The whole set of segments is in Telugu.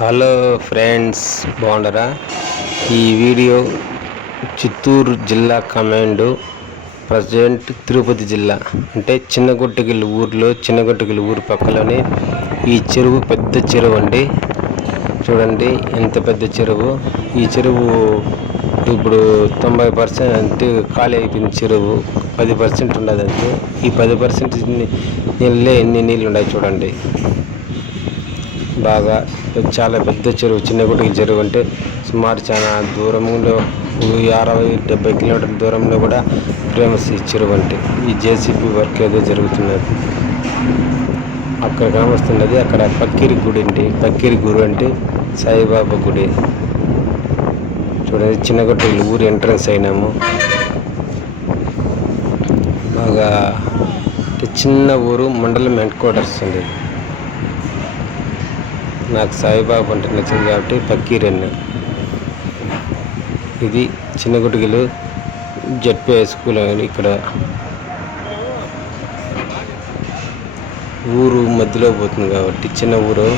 Hello friends, బాగుండరా? ఈ వీడియో చిత్తూరు జిల్లా కమాండు ప్రజెంట్ తిరుపతి జిల్లా అంటే చిన్నగొట్టగిల్లి ఊర్లో చిన్నగొట్టగిల్లి ఊరు పక్కలోనే ఈ చెరువు పెద్ద చెరువు అండి. చూడండి ఎంత పెద్ద చెరువు. ఈ చెరువు ఇప్పుడు 90% ఖాళీ అయిపోయింది. చెరువు 10% ఉండదంటే ఈ 10% నీళ్ళే ఎన్ని నీళ్ళు ఉన్నాయి చూడండి. బాగా చాలా పెద్ద చెరువు. చిన్నగొట్టగిల్లి చెరువు అంటే సుమారు చాలా దూరంలో 60-70 కిలోమీటర్ల దూరంలో కూడా ఫేమస్ ఈ చెరువు అంటే. ఈ జేసీబీ వర్క్ ఏదో జరుగుతున్నది అక్కడ కానొస్తున్నది. అక్కడ పక్కీరి గుడి అండి. పక్కీరి గుడి అంటే సాయిబాబా గుడి. చూడండి, చిన్నగొట్టగిల్లి ఊరు ఎంట్రన్స్ అయినాము. బాగా చిన్న ఊరు, మండలం హెడ్ క్వార్టర్స్ అండి. నాకు సాయిబాబా అంటే నచ్చింది కాబట్టి పక్కీరి అన్న. ఇది చిన్నగొట్టగిల్లి జెడ్పీ హై స్కూల్ అని. ఇక్కడ ఊరు మధ్యలో పోతుంది కాబట్టి చిన్న ఊరు,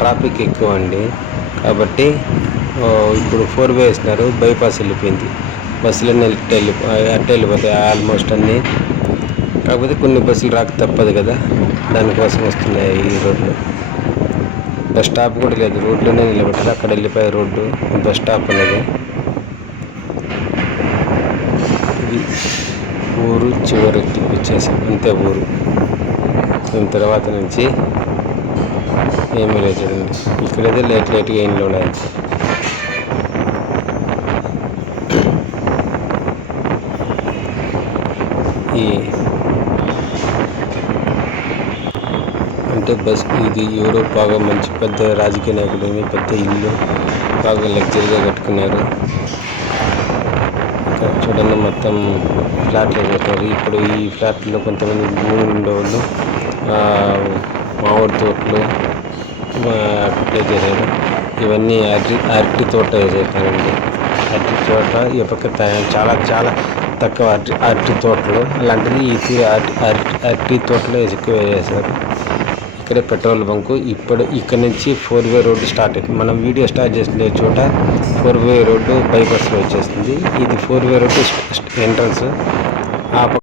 ట్రాఫిక్ ఎక్కువ అండి. కాబట్టి ఇప్పుడు 4 వే వేసినారు. బైపాస్ వెళ్ళిపోయింది. బస్సులన్నీ అట్టే వెళ్ళిపోతాయి ఆల్మోస్ట్ అన్నీ. కాకపోతే కొన్ని బస్సులు రాక తప్పదు కదా, దానికోసం వస్తున్నాయి ఈ రోడ్లు. బస్ స్టాప్ కూడా లేదు, రోడ్లోనే నిలబెట్టారు. అక్కడ వెళ్ళిపోయే రోడ్డు బస్ స్టాప్ అనేది. ఇది ఊరు చివరికి వచ్చేసాం, అంతే ఊరు. దీని తర్వాత నుంచి ఏమీ లేదు. చూడండి, ఇక్కడైతే లేట్గా ఇంట్లో ఉన్నాయి. ఈ అంటే బస్ ఇది ఎవరో బాగా మంచి పెద్ద రాజకీయ నాయకుడు, పెద్ద ఇల్లు బాగా లగ్జరీగా కట్టుకున్నారు. చూడండి, మొత్తం ఫ్లాట్లు పెట్టారు. ఇప్పుడు ఈ ఫ్లాట్లో కొంతమంది భూములు ఉండేవాళ్ళు మామిడి తోటలు అప్లై చేశారు. ఇవన్నీ అరటి తోట వేసేస్తారండి. అరటి తోట ఈ పక్క చాలా చాలా తక్కువ అరటి తోటలు. అలాంటిది ఈ అరటి తోటలో ఎక్కువ వేసేసారు. ఇక్కడే పెట్రోల్ బంకు. ఇక్కడ నుంచి 4 వే రోడ్డు స్టార్ట్ అవుతుంది. మనం వీడియో స్టార్ట్ చేసిన చోట 4 వే రోడ్డు బైపాస్లో వచ్చేస్తుంది. ఇది 4 వే రోడ్డు ఎంట్రన్స్.